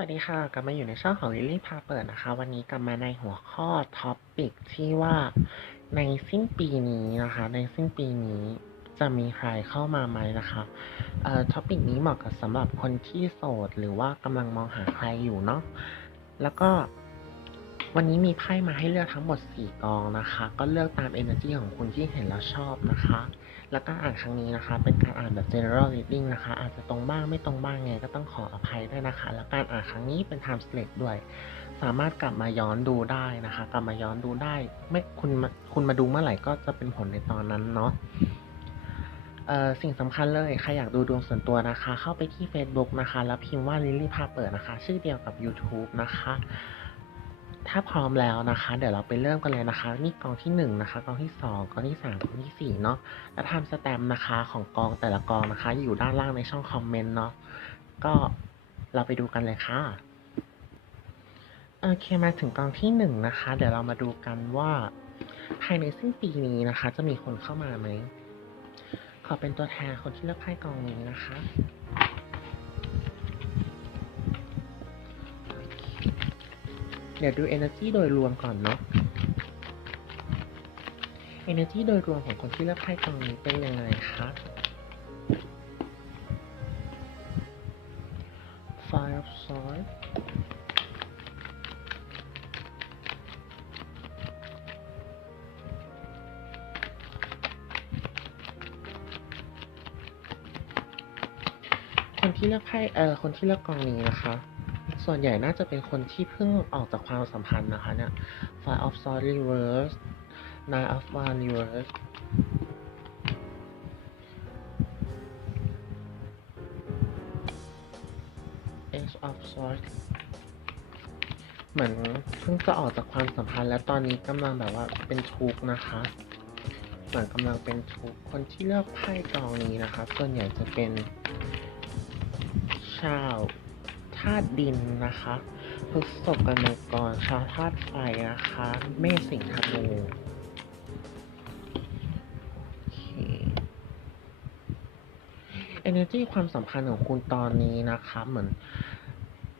สวัสดีค่ะ กลับมาอยู่ในช่องของลิลลี่พาเปิดนะคะ วันนี้กลับมาในหัวข้อท็อปปิกที่ว่าในสิ้นปีนี้นะคะ ในสิ้นปีนี้จะมีใครเข้ามาไหมนะคะเอ่อท็อปปิกนี้เหมาะกับสำหรับคนที่โสดหรือว่ากำลังมองหาใครอยู่เนาะแล้วก็วันนี้มีไพ่มาให้เลือกทั้งหมด 4กองนะคะ ก็เลือกตาม energy ของคุณที่เห็นแล้วชอบนะคะ แล้วก็อ่านครั้งนี้นะคะ เป็นการอ่านแบบ general reading นะคะ อาจจะตรงบ้างไม่ตรงบ้างไงก็ต้องขออภัยด้วยนะคะ แล้วการอ่านครั้งนี้เป็น time select ด้วย สามารถกลับมาย้อนดูได้นะคะ กลับมาย้อนดูได้ ไม่คุณมาคุณมาดูเมื่อไหร่ก็จะเป็นผลในตอนนั้นเนาะเอ่อสิ่งสำคัญเลยใครอยากดูดวงส่วนตัวนะคะ เข้าไปที่ Facebook นะคะ แล้วพิมพ์ว่า Lily พาเปิดนะคะ ชื่อเดียวกับ YouTube นะคะ ถ้าพร้อมแล้วนะคะ เดี๋ยวเราไปเริ่มกันเลยนะคะ นี่กองที่หนึ่งนะคะกองที่สองกองที่สามกองที่สี่เนาะและทำสแตมป์นะคะของกองแต่ละกองนะคะ อยู่ด้านล่างในช่องคอมเมนต์เนาะก็เราไปดูกันเลยค่ะโอเคมาถึงกองที่หนึ่งนะคะ เดี๋ยวเรามาดูกันว่าภายในสิ้นปีนี้นะคะ จะมีคนเข้ามาไหมขอเป็นตัวแทนคนที่เลือกไพ่กองนี้นะคะ เดี๋ยวดู energy โดยรวมก่อนเนาะ energy โดยรวมของคนที่เลือกไพ่กองนี้เป็นยังไงคะ Five of Swords คนที่เลือกไพ่เอ่อคนที่เลือกกองนี้นะคะ ส่วนใหญ่น่าจะเป็นคนที่เพิ่งออกจากความสัมพันธ์นะคะเนี่ย Five of Swords Reverse Nine of Wands Reverse Ace of Swords เหมือนเพิ่งจะออกจากความสัมพันธ์และตอนนี้กำลังแบบว่าเป็นทุกข์นะคะ เหมือนกำลังเป็นทุกข์คนที่เลือกไพ่กองนี้นะคะ ส่วนใหญ่จะเป็นชาวาตุดินนะคะพฤษภกันกรชาวธาตุไฟนะคะ เมษสิงห์ธนูโอเค energy ความสัมพันธ์ของคุณตอนนี้นะคะ เหมือน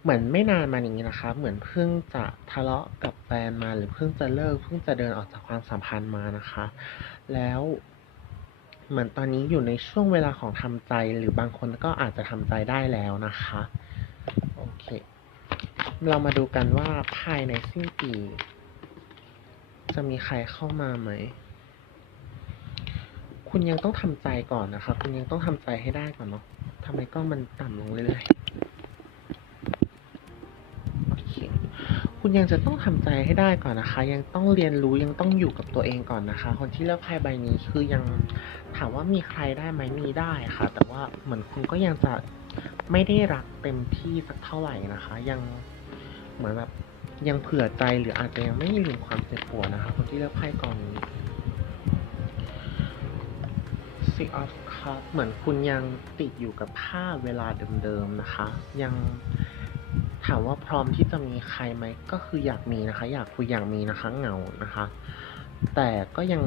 เหมือนไม่นานมานี้นะคะ เหมือนเพิ่งจะทะเลาะกับแฟนมาหรือเพิ่งจะเลิกเพิ่งจะเดินออกจากความสัมพันธ์มานะคะ แล้วเหมือนตอนนี้อยู่ในช่วงเวลาของทำใจหรือบางคนก็อาจจะทำใจได้แล้วนะคะ เรามาดูกันว่าภายในสิ้นปี จะมีใครเข้ามาไหม คุณยังต้องทำใจก่อนนะคะคุณยังต้องทำใจให้ได้ก่อนเนาะทำไมกล้องมันต่ำลงเรื่อยๆคคุณยังจะต้องทำใจให้ได้ก่อนนะคะ ยังต้องเรียนรู้ยังต้องอยู่กับตัวเองก่อนนะคะ คนที่เลือกไพ่ใบนี้คือยังถามว่ามีใครได้ไหมมีได้ค่ะ แต่ว่าเหมือนคุณก็ยังจะไม่ได้รักเต็มที่สักเท่าไหร่นะคะ ยัง เหมือนแบบยังเผื่อใจหรืออาจจะยังไม่ลืมความเจ็บปวดนะคะคนที่เลือกไพ่กองนี้ Six of Cups เหมือนคุณยังติดอยู่กับภาพเวลาเดิมๆนะคะ ยังถามว่าพร้อมที่จะมีใครไหมก็คืออยากมีนะคะ อยากคุยอยากมีนะคะเหงานะคะ แต่ก็ยัง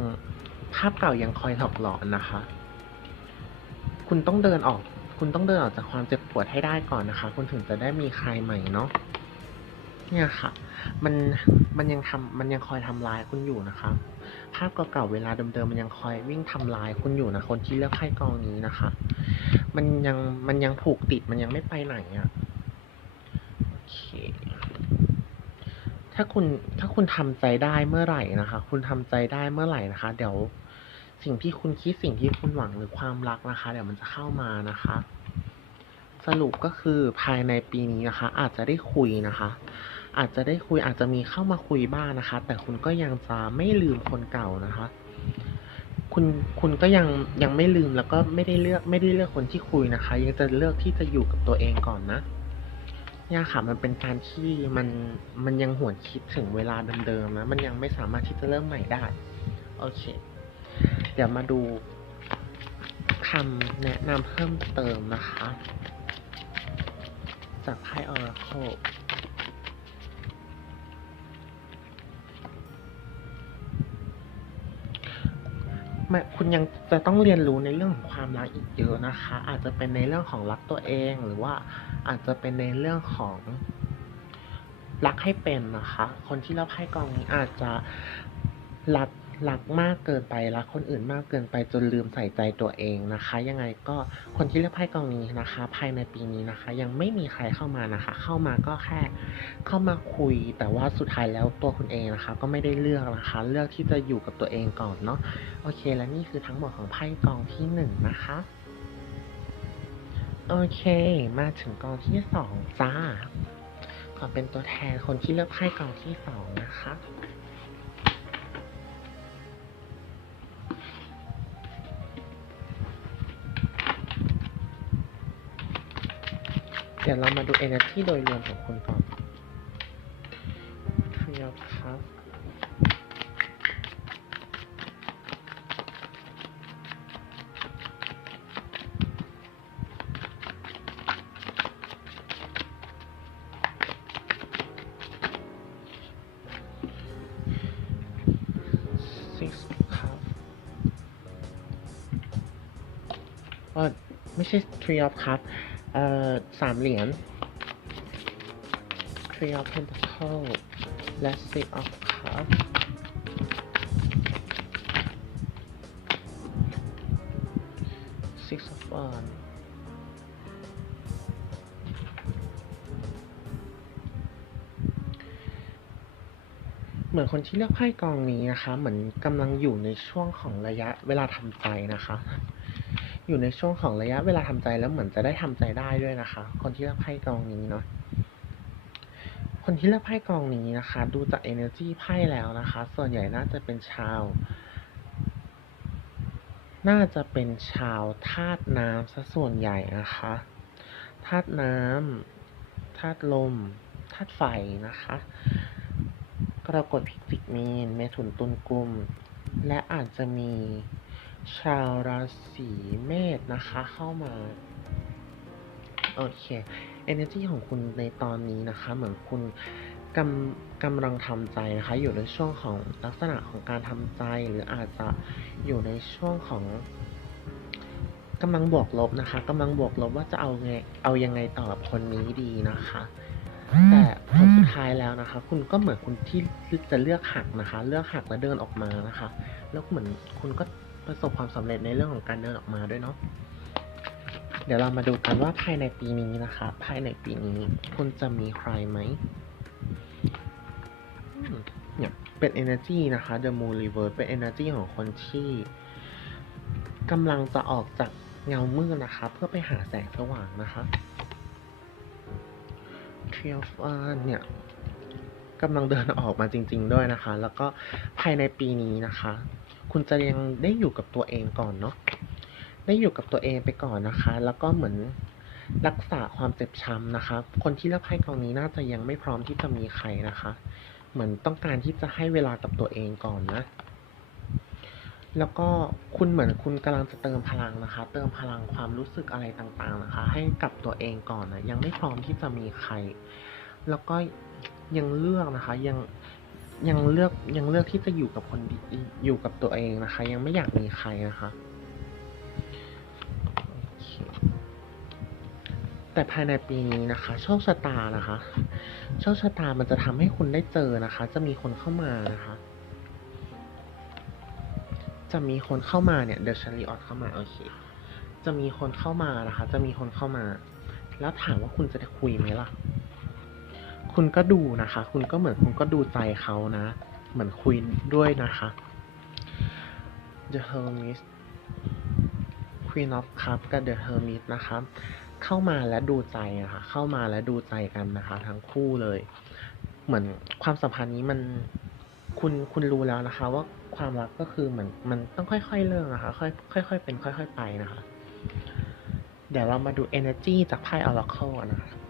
ภาพเก่ายังคอยหลอกหลอนนะคะ คุณต้องเดินออก คุณต้องเดินออกจากความเจ็บปวดให้ได้ก่อนนะคะ คุณถึงจะได้มีใครใหม่เนาะ เนี่ยค่ะ มันมันยังทำมันยังคอยทำลายคุณอยู่นะคะภาพเก่าๆเวลาเดิมๆมันยังคอยวิ่งทำลายคุณอยู่นะคนที่เลือกไพ่กองนี้นะคะ มันยังมันยังผูกติดมันยังไม่ไปไหนอะ่ะโอเคถ้าคุณถ้าคุณทำใจได้เมื่อไหร่นะคะ คุณทำใจได้เมื่อไหร่นะคะ เดี๋ยวสิ่งที่คุณคิดสิ่งที่คุณหวังหรือความรักนะคะ เดี๋ยวมันจะเข้ามานะคะ สรุปก็คือภายในปีนี้นะคะ อาจจะได้คุยนะคะ อาจจะได้คุยอาจจะมีเข้ามาคุยบ้างนะคะ แต่คุณก็ยังจะไม่ลืมคนเก่านะคะ คุณคุณก็ยังยังไม่ลืมแล้วก็ไม่ได้เลือกไม่ได้เลือกคนที่คุยนะคะ ยังจะเลือกที่จะอยู่กับตัวเองก่อนนะเนี่ยค่ะมันเป็นการที่มันมันยังหวนคิดถึงเวลาเดิมๆนะมันยังไม่สามารถที่จะเริ่มใหม่ได้โอเค เดี๋ยวมาดูคำแนะนำเพิ่มเติมนะคะ จากไพ่ Oracle ไม่คุ คุณยังจะต้องเรียนรู้ในเรื่องของความรักอีกเยอะนะคะ อาจจะเป็นในเรื่องของรักตัวเอง หรือว่าอาจจะเป็นในเรื่องของรักให้เป็นนะคะ คนที่รับไพ่กองนี้อาจจะรัก รักมากเกินไปรักคนอื่นมากเกินไปจนลืมใส่ใจตัวเองนะคะ ยังไงก็คนที่เลือกไพ่กองนี้นะคะ ภายในปีนี้นะคะ ยังไม่มีใครเข้ามานะคะ เข้ามาก็แค่เข้ามาคุย แต่ว่าสุดท้ายแล้วตัวคุณเองนะคะ ก็ไม่ได้เลือกนะคะ เลือกที่จะอยู่กับตัวเองก่อนเนาะโอเค และนี่คือทั้งหมดของไพ่กองที่หนึ่งนะคะโอเค มาถึงกองที่สองจ้าขอเป็นตัวแทนคนที่เลือกไพ่กองที่สองนะคะ ดี๋ยวเรามาดู energy โดยรวมของคุณก่อนขยับครับไม่ใช่ทรีออฟครับ เอ่อสามเหรียญ Three of Pentacles และ Six of Cups Six of Wands เหมือนคนที่เลือกไพ่กองนี้นะคะ เหมือนกำลังอยู่ในช่วงของระยะเวลาทำใจนะคะ อยู่ในช่วงของระยะเวลาทำใจแล้วเหมือนจะได้ทำใจได้ด้วยนะคะ คนที่เลือกไพ่กองนี้เนาะคนที่เลือกไพ่กองนี้นะคะ ดูจาก energy ไพ่แล้วนะคะ ส่วนใหญ่น่าจะเป็นชาว น่าจะเป็นชาวธาตุน้ำซะส่วนใหญ่นะคะธาตุน้ำธาตุลมธาตุไฟนะคะกรกฎพิจิกมีนเมถุนตุลกุม และอาจจะมี ชาวราศีเมษนะคะ เข้ามา โอเค energy ของคุณในตอนนี้นะคะ เหมือนคุณกำกำลังทำใจนะคะ อยู่ในช่วงของลักษณะของการทำใจหรืออาจจะอยู่ในช่วงของกำลังบวกลบนะคะกำลังบวกลบว่าจะเอาไงเอายังไงต่อกับคนนี้ดีนะคะ แต่ผลสุดท้ายแล้วนะคะ คุณก็เหมือนคุณที่จะเลือกหักนะคะ เลือกหักและเดินออกมานะคะ แล้วเหมือนคุณก็ ประสบความสำเร็จในเรื่องของการเดินออกมาด้วยเนาะ เดี๋ยวเรามาดูกันว่าภายในปีนี้นะคะ ภายในปีนี้คุณจะมีใครไหมเนี่ยเป็น energy นะคะ the moon reverse เป็น energy ของคนที่กำลังจะออกจากเงามืดนะคะ เพื่อไปหาแสงสว่างนะคะ t r i of Wands เนี่ยกำลังเดินออกมาจริง ๆ ด้วยนะคะ แล้วก็ภายในปีนี้นะคะ คุณจะยังได้อยู่กับตัวเองก่อนเนาะได้อยู่กับตัวเองไปก่อนนะคะ แล้วก็เหมือนรักษาความเจ็บช้ำนะคะ คนที่เลือกไพ่กองนี้น่าจะยังไม่พร้อมที่จะมีใครนะคะ เหมือนต้องการที่จะให้เวลากับตัวเองก่อนนะ แล้วก็คุณเหมือนคุณกำลังจะเติมพลังนะคะ เติมพลังความรู้สึกอะไรต่างๆนะคะ ให้กับตัวเองก่อนนะยังไม่พร้อมที่จะมีใคร แล้วก็ยังเลือกนะคะ ยัง ยังเลือกยังเลือกที่จะอยู่กับคนอยู่กับตัวเองนะคะ ยังไม่อยากมีใครนะคะคแต่ภายในปีนี้นะคะโชคชะตานะคะโชคชะตามันจะทำให้คุณได้เจอนะคะ จะมีคนเข้ามานะคะ จะมีคนเข้ามาเนี่ยเดช h รีออ t เข้ามาโอเคจะมีคนเข้ามานะคะ จะมีคนเข้ามา แล้วถามว่าคุณจะได้คุยไหมล่ะ คุณก็ดูนะคะ คุณก็เหมือนคุณก็ดูใจเขานะ เหมือนคุยด้วยนะคะ The Hermit Queen of Cups กับ The Hermit นะคะเข้ามาและดูใจนะคะ เข้ามาและดูใจกันนะคะ ทั้งคู่เลย เหมือนความสัมพันธ์นี้มันคุณคุณรู้แล้วนะคะ ว่าความรักก็คือเหมือนมันต้องค่อยๆเริ่มนะคะ ค่อยค่อยๆเป็นค่อย ๆ ไปนะคะ เดี๋ยวเรามาดู energy จากไพ่ Oracle กันนะคะ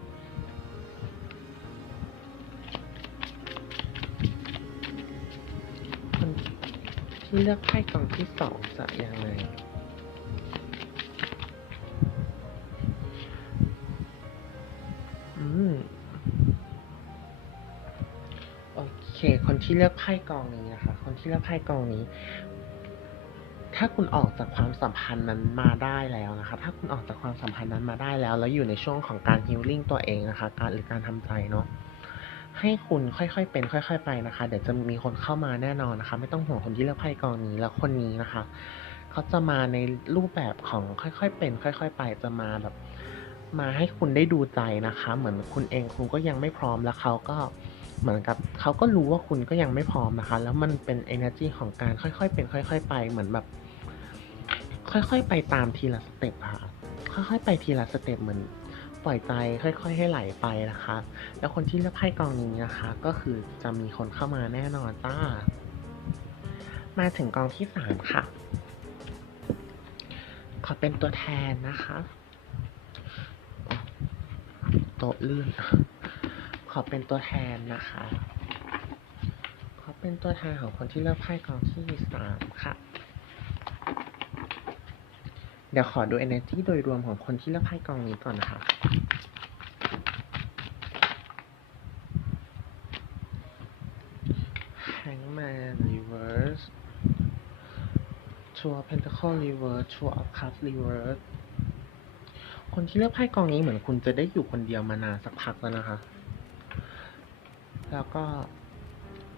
ที่เลือกไพ่กองที่สองจะยังไงอืมโอเค คนที่เลือกไพ่กองนี้นะคะ คนที่เลือกไพ่กองนี้ ถ้าคุณออกจากความสัมพันธ์นั้นมาได้แล้วนะคะ ถ้าคุณออกจากความสัมพันธ์นั้นมาได้แล้ว แล้วอยู่ในช่วงของการฮีลลิ่งตัวเองนะคะ การหรือการทำใจเนาะ ให้คุณค่อยๆเป็นค่อย ๆ ไปนะคะ เดี๋ยวจะมีคนเข้ามาแน่นอนนะคะ ไม่ต้องห่วงคนที่เลือกไพ่กองนี้แล้วคนนี้นะคะเขาจะมาในรูปแบบของค่อยๆเป็น ค่อย ๆ ไปจะมาแบบมาให้คุณได้ดูใจนะคะ เหมือนคุณเองคุณก็ยังไม่พร้อมแล้วเขาก็เหมือนกับเขาก็รู้ว่าคุณก็ยังไม่พร้อมนะคะ แล้วมันเป็นเอเนอร์จีของการค่อยๆ เป็น ค่อย ๆ ไปเหมือนแบบ ค่อยๆ ไปตามทีละสเต็ปค่ะ ค่อยๆ ไปทีละสเต็ปเหมือน ปล่อยใจค่อยๆให้ไหลไปนะคะ แล้วคนที่เลือกไพ่กองนี้นะคะ ก็คือจะมีคนเข้ามาแน่นอนจ้า มาถึงกองที่3ค่ะ ขอเป็นตัวแทนนะคะโต๊ะลื่นขอเป็นตัวแทนนะคะ ขอเป็นตัวแทนของคนที่เลือกไพ่กองที่3ค่ะ เดี๋ยวขอดู energy โดยรวมของคนที่เลือกไพ่กองนี้ก่อนนะคะ Hangman reverse Two of Pentacle reverse Two of Cups reverse คนที่เลือกไพ่กองนี้เหมือนคุณจะได้อยู่คนเดียวมานานสักพักแล้วนะคะ แล้วก็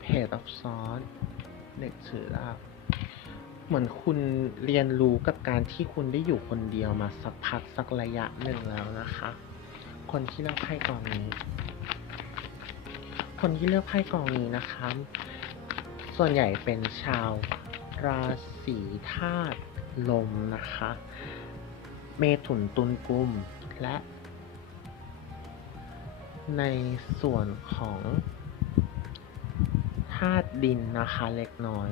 Page of Swords เด็กถือลาบ เหมือนคุณเรียนรู้กับการที่คุณได้อยู่คนเดียวมาสักพักสักระยะหนึ่งแล้วนะคะ คนที่เลือกไพ่กองนี้ คนที่เลือกไพ่กองนี้นะคะ ส่วนใหญ่เป็นชาวราศีธาตุลมนะคะ เมถุนตุลกุมและ ในส่วนของธาตุดินนะคะเล็กน้อย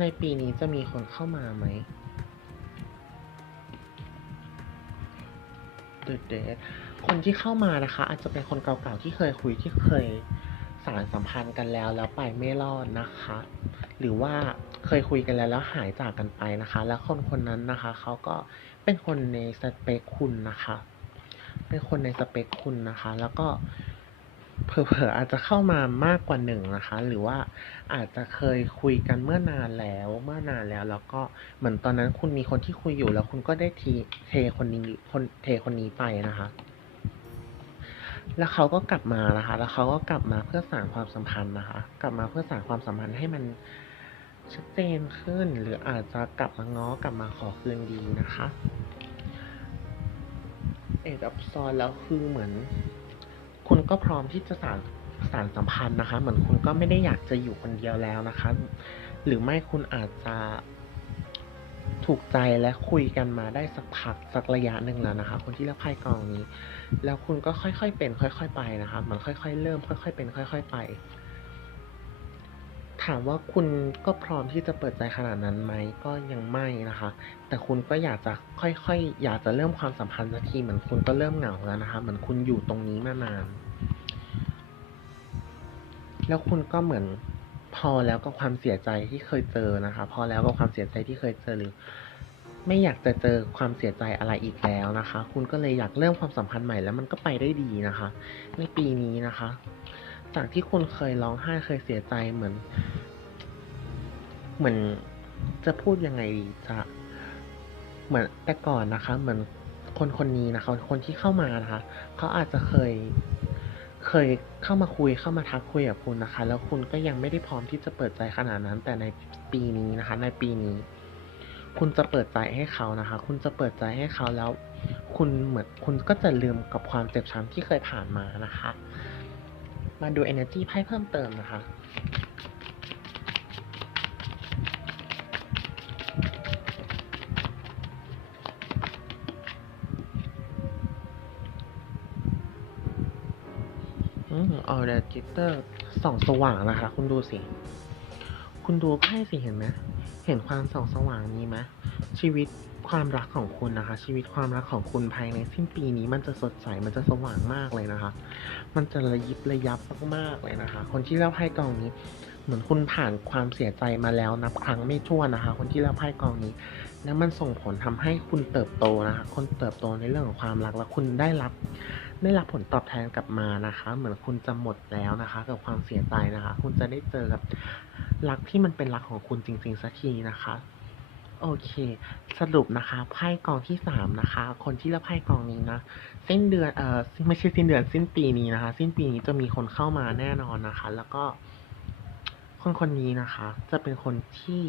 ในปีนี้จะมีคนเข้ามาไหม The Date คนที่เข้ามานะคะ อาจจะเป็นคนเก่าๆที่เคยคุยที่เคยสารสัมพันธ์กันแล้วแล้วไปไม่รอดนะคะ หรือว่าเคยคุยกันแล้วแล้วหายจากกันไปนะคะ แล้วคนคนนั้นนะคะเขาก็เป็นคนในสเปคคุณนะคะ เป็นคนในสเปคคุณนะคะ แล้วก็ เผลอๆอาจจะเข้ามามากกว่าหนึ่งนะคะ หรือว่าอาจจะเคยคุยกันเมื่อนานแล้วเมื่อนานแล้ว แล้วก็เหมือนตอนนั้นคุณมีคนที่คุยอยู่แล้วคุณก็ได้ทีเทคนนี้คนเทคนนี้ไปนะคะ แล้วเขาก็กลับมานะคะ แล้วเขาก็กลับมาเพื่อสานความสัมพันธ์นะคะ กลับมาเพื่อสานความสัมพันธ์ให้มันชัดเจนขึ้น หรืออาจจะกลับมาง้อกลับมาขอคืนดีนะคะเอ็ดอับซอนแล้วคือเหมือน คุณก็พร้อมที่จะสานสานสัมพันธ์นะคะ เหมือนคุณก็ไม่ได้อยากจะอยู่คนเดียวแล้วนะคะ หรือไม่คุณอาจจะถูกใจและคุยกันมาได้สักพักสักระยะหนึ่งแล้วนะคะ คนที่เลือกไพ่กองนี้ แล้วคุณก็ค่อยๆเป็น ค่อย ๆ ไปนะคะ มันค่อย ๆ เริ่ม ค่อย ๆ เป็น ค่อย ๆ ไปามว่าคุณก็พร้อมที่จะเปิดใจขนาดนั้นไหมก็ยังไม่นะคะ แต่คุณก็อยากจะค่อยๆอยากจะเริ่มความสัมพันธ์สักทีเหมือนคุณก็เริ่มเหงาแล้วนะคะ เหมือนคุณอยู่ตรงนี้มานาน แล้วคุณก็เหมือนพอแล้วกับความเสียใจที่เคยเจอนะคะ พอแล้วกับความเสียใจที่เคยเจอหรือ ไม่อยากจะเจอความเสียใจอะไรอีกแล้วนะคะ คุณก็เลยอยากเริ่มความสัมพันธ์ใหม่แล้วมันก็ไปได้ดีนะคะ ในปีนี้นะคะ จากที่คุณเคยร้องไห้เคยเสียใจเหมือน เหมือนจะพูดยังไงดีจะเหมือนแต่ก่อนนะคะ เหมือนคนคนนี้นะคะ คนที่เข้ามานะคะเขาอาจจะเคย เคยเข้ามาคุยเข้ามาทักคุยกับคุณนะคะ แล้วคุณก็ยังไม่ได้พร้อมที่จะเปิดใจขนาดนั้น แต่ในปีนี้นะคะ ในปีนี้ คุณจะเปิดใจให้เขานะคะ คุณจะเปิดใจให้เขาแล้ว คุณเหมือนคุณก็จะลืมกับความเจ็บช้ำที่เคยผ่านมานะคะ มาดู energy ไพ่เพิ่มเติมนะคะ อืมออเดจิเตอร์ส่องสว่างนะคะ คุณดูสิ คุณดูไพ่สิเห็นไหมเห็นความส่องสว่างนี้ไหมชีวิตความรักของคุณนะคะ ชีวิตความรักของคุณภายในสิ้นปีนี้มันจะสดใสมันจะสว่างมากเลยนะคะ มันจะระยิบระยับมากๆเลยนะคะ คนที่เล่าไพ่กองนี้เหมือนคุณผ่านความเสียใจมาแล้วนับครั้งไม่ถ้วนนะคะ คนที่เล่าไพ่กองนี้ แล้วมันส่งผลทำให้คุณเติบโตนะคะคนเติบโตในเรื่องของความรักแล้วคุณได้รับ ได้รับผลตอบแทนกลับมานะคะ เหมือนคุณจะหมดแล้วนะคะกับความเสียใจนะคะ คุณจะได้เจอกับรักที่มันเป็นรักของคุณจริงๆสักทีนะคะโอเค สรุปนะคะไพ่กองที่สามนะคะ คนที่รับไพ่กองนี้นะสิ้นเดือนเออไม่ใช่สิ้นเดือนสิ้นปีนี้นะคะ สิ้นปีนี้จะมีคนเข้ามาแน่นอนนะคะ แล้วก็ คนคนนี้นะคะ จะเป็นคนที่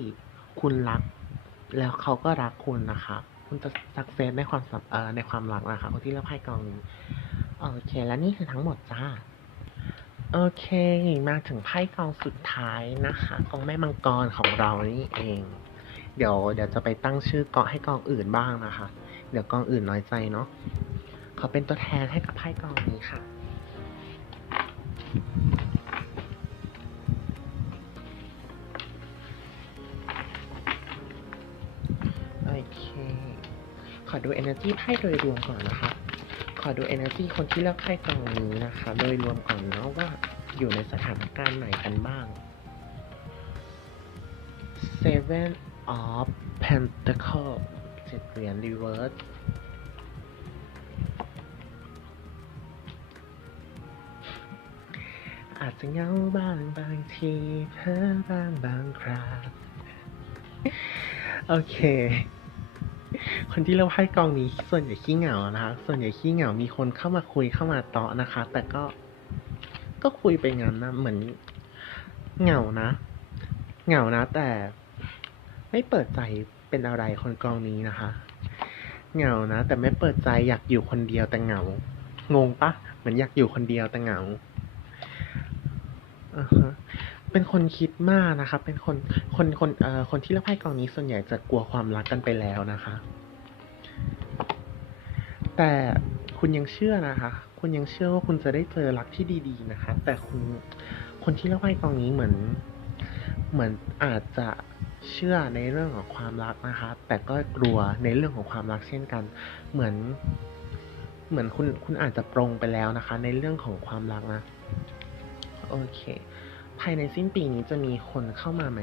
คุณรัก แล้วเขาก็รักคุณนะคะ คุณจะสักเซสในความสัมเอ่อในความรักนะคะ คนที่เลือกไพ่กองนี้ โอเค และนี่คือทั้งหมดจ้า โอเค มาถึงไพ่กองสุดท้ายนะคะกองแม่มังกรของเรานี่เอง เดี๋ยวเดี๋ยวจะไปตั้งชื่อกองให้กองอื่นบ้างนะคะ เดี๋ยวกองอื่นน้อยใจเนาะขอเป็นตัวแทนให้กับไพ่กองนี้ค่ะโอเค ขอดู energy ไพ่โดยรวมก่อนนะคะ ขอดู energy คนที่เลือกไพ่กองนี้นะคะ โดยรวมก่อนเนาะว่าอยู่ในสถานการณ์ไหนกันบ้าง Seven of Pentacle เจ็ดเหรียญ reverse อาจจะเงาบ้างบางทีเพ้อบ้างบางคราโอเค คนที่เล่าไพ่กองนี้ส่วนใหญ่ขี้เหงานะคะ ส่วนใหญ่ขี้เหงามีคนเข้ามาคุยเข้ามาเตาะนะคะ แต่ก็ก็คุยไปงั้นนะ เหมือนเหงานะ เหงานะ แต่ไม่เปิดใจเป็นอะไรคนกองนี้นะคะ เหงานะ แต่ไม่เปิดใจอยากอยู่คนเดียวแต่เหงางงปะเหมือนอยากอยู่คนเดียวแต่เหงาเป็นคนคิดมากนะคะ เป็นคนคนคนเอ่อคนที่เลือกไพ่กองนี้ส่วนใหญ่จะกลัวความรักกันไปแล้วนะคะ แต่คุณยังเชื่อนะคะ คุณยังเชื่อว่าคุณจะได้เจอรักที่ดี ๆ นะคะ แต่คุณคนที่เลือกไพ่กองนี้เหมือน เหมือนอาจจะเชื่อในเรื่องของความรักนะคะ แต่ก็กลัวในเรื่องของความรักเช่นกัน เหมือน เหมือนคุณคุณอาจจะปรงไปแล้วนะคะ ในเรื่องของความรักนะ โอเค ภายในสิ้นปีนี้จะมีคนเข้ามาไหม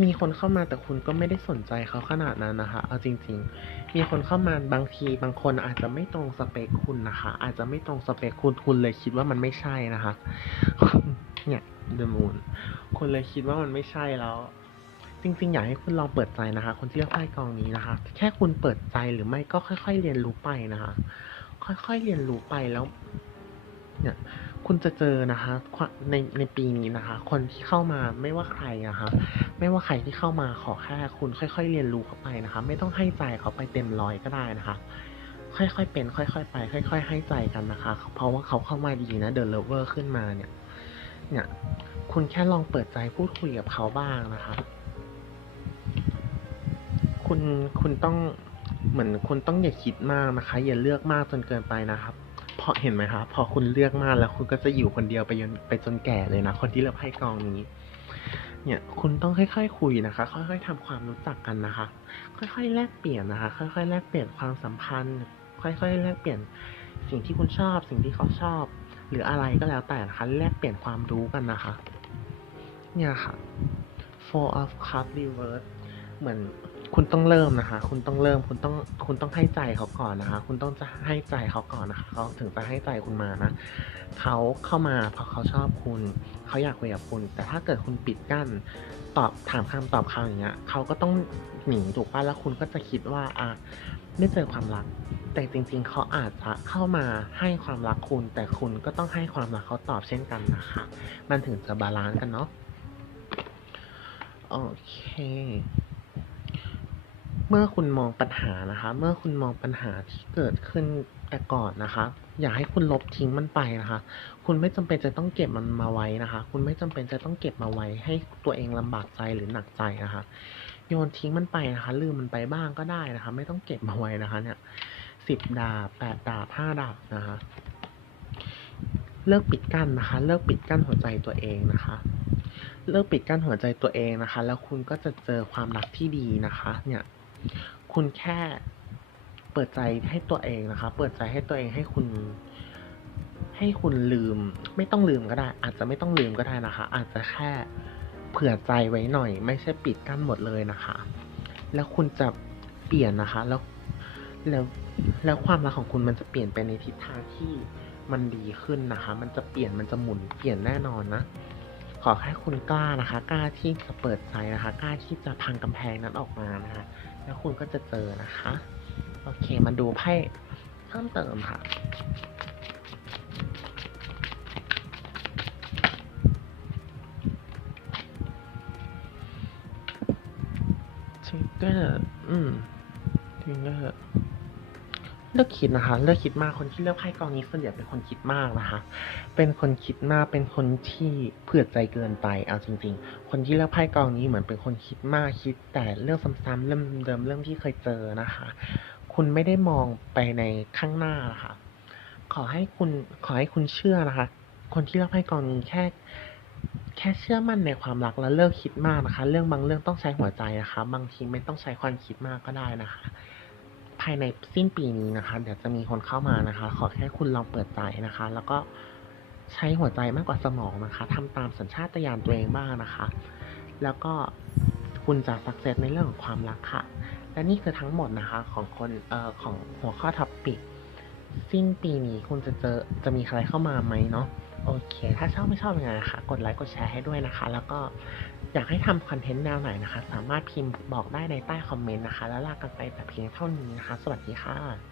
มีคนเข้ามาแต่คุณก็ไม่ได้สนใจเขาขนาดนั้นนะคะ เอาจริง ๆ มีคนเข้ามาบางทีบางคนอาจจะไม่ตรงสเปคคุณนะคะ อาจจะไม่ตรงสเปคคุณคุณเลยคิดว่ามันไม่ใช่นะคะ เนี่ย The Moon คุณเลยคิดว่ามันไม่ใช่แล้วจริงๆ อยากให้คุณลองเปิดใจนะคะ คนที่เลือกไพ่กองนี้นะคะ แค่คุณเปิดใจหรือไม่ก็ค่อย ๆ เรียนรู้ไปนะคะ ค่อยๆ เรียนรู้ไปแล้ว เนี่ย คุณจะเจอนะคะ ในในปีนี้นะคะ คนที่เข้ามาไม่ว่าใครนะคะ ไม่ว่าใครที่เข้ามาขอแค่คุณค่อย ๆ เรียนรู้เข้าไปนะคะ ไม่ต้องให้ใจเขาไปเต็มร้อยก็ได้นะคะ ค่อยๆเป็น ค่อย ๆ ไป ค่อย ๆ ให้ใจกันนะคะ เพราะว่าเขาเข้ามาดีนะ The Lover ขึ้นมาเนี่ย เนี่ย คุณแค่ลองเปิดใจพูดคุยกับเขาบ้างนะคะ คุณคุณต้องเหมือนคุณต้องอย่าคิดมากนะคะ อย่าเลือกมากจนเกินไปนะครับเพราะเห็นไหมคะพอคุณเลือกมากแล้วคุณก็จะอยู่คนเดียวไปจนไปจนแก่เลยนะ คนที่เลือกไพ่กองนี้ เนี่ยคุณต้องค่อยๆคุยนะคะ ค่อยๆทำความรู้จักกันนะคะ ค่อยๆแลกเปลี่ยนนะคะ ค่อยๆแลกเปลี่ยนความสัมพันธ์ ค่อยๆแลกเปลี่ยนสิ่งที่คุณชอบ สิ่งที่เขาชอบ หรืออะไรก็แล้วแต่นะคะแลกเปลี่ยนความรู้กันนะคะ เนี่ยค่ะ four of cup reverse เหมือน คุณต้องเริ่มนะคะ คุณต้องเริ่ม คุณต้อง คุณต้องให้ใจเขาก่อนนะคะ คุณต้องจะให้ใจเขาก่อนนะคะ เขาถึงจะให้ใจคุณมานะ เขาเข้ามาเพราะเขาชอบคุณ เขาอยากคุยกับคุณ แต่ถ้าเกิดคุณปิดกั้น ตอบถามคำตอบคำอย่างเงี้ย เขาก็ต้องหนีถูกป่ะ แล้วคุณก็จะคิดว่า อะ ไม่เจอความรัก แต่จริง ๆ เขาอาจจะเข้ามาให้ความรักคุณ แต่คุณก็ต้องให้ความรักเขาตอบเช่นกันนะคะ มันถึงจะบาลานซ์กันเนาะ โอเค เมื่อคุณมองปัญหานะคะ เมื่อคุณมองปัญหาที่เกิดขึ้นแต่ก่อนนะคะ อย่าให้คุณลบทิ้งมันไปนะคะ คุณไม่จำเป็นจะต้องเก็บมันมาไว้นะคะ คุณไม่จำเป็นจะต้องเก็บมาไว้ ให้ตัวเองลำบากใจหรือหนักใจนะคะ โยนทิ้งมันไปนะคะ ลืมมันไปบ้างก็ได้นะคะ ไม่ต้องเก็บมาไว้นะคะ เนี่ยสิบดาบแปดดาบห้าดาบนะคะ เลิกปิดกั้นนะคะ เลิกปิดกั้นหัวใจตัวเองนะคะเลิกปิดกั้นหัวใจตัวเองนะคะ แล้วคุณก็จะเจอความรักที่ดีนะคะ เนี่ย คุณแค่เปิดใจให้ตัวเองนะคะ เปิดใจให้ตัวเองให้คุณให้คุณลืม ไม่ต้องลืมก็ได้ อาจจะไม่ต้องลืมก็ได้นะคะ อาจจะแค่เผื่อใจไว้หน่อย ไม่ใช่ปิดกั้นหมดเลยนะคะ แล้วคุณจะเปลี่ยนนะคะ แล้วแล้วแล้วความรักของคุณมันจะเปลี่ยนไปในทิศทางที่มันดีขึ้นนะคะ มันจะเปลี่ยนมันจะหมุนเปลี่ยนแน่นอนนะขอแค่คุณกล้านะคะ กล้าที่จะเปิดใจนะคะ กล้าที่จะพังกำแพงนั้นออกมานะคะ แล้วคุณก็จะเจอนะคะ โอเคมาดูไพ่เพิ่มเติมค่ะทิงเกอร์อืมทิงเกอร์ เลือกคิดนะคะ เลือกคิดมากคนที่เลือกไพ่กองนี้ส่วนใหญ่เป็นคนคิดมากนะคะ เป็นคนคิดมากเป็นคนที่เผื่อใจเกินไปเอาจริง ๆ คนที่เลือกไพ่กองนี้เหมือนเป็นคนคิดมากคิด แต่เรื่องซ้ำๆเรื่องเดิมเรื่องที่เคยเจอนะคะ คุณไม่ได้มองไปในข้างหน้านะคะ ขอให้คุณขอให้คุณเชื่อนะคะ คนที่เลือกไพ่กองนี้แค่แค่เชื่อมั่นในความรักแล้วเลิกคิดมากนะคะ เรื่องบางเรื่องต้องใช้หัวใจนะคะ บางทีไม่ต้องใช้ความคิดมากก็ได้นะคะ ภายในสิ้นปีนี้นะคะ เดี๋ยวจะมีคนเข้ามานะคะ ขอแค่คุณลองเปิดใจนะคะ แล้วก็ใช้หัวใจมากกว่าสมองนะคะทำตามสัญชาตญาณตัวเองบ้างนะคะ แล้วก็คุณจะสักเซสในเรื่องของความรักค่ะ และนี่คือทั้งหมดนะคะของคนเอ่อของหัวข้อท็อปปิก สิ้นปีนี้คุณจะเจอจะมีใครเข้ามาไหมเนาะโอเค ถ้าชอบไม่ชอบยังไงนะคะ กดไลค์กดแชร์ให้ด้วยนะคะ แล้วก็อยากให้ทำคอนเทนต์แนวไหนนะคะ สามารถพิมพ์บอกได้ในใต้คอมเมนต์นะคะ แล้วลากันไปแต่เพียงเท่านี้นะคะ สวัสดีค่ะ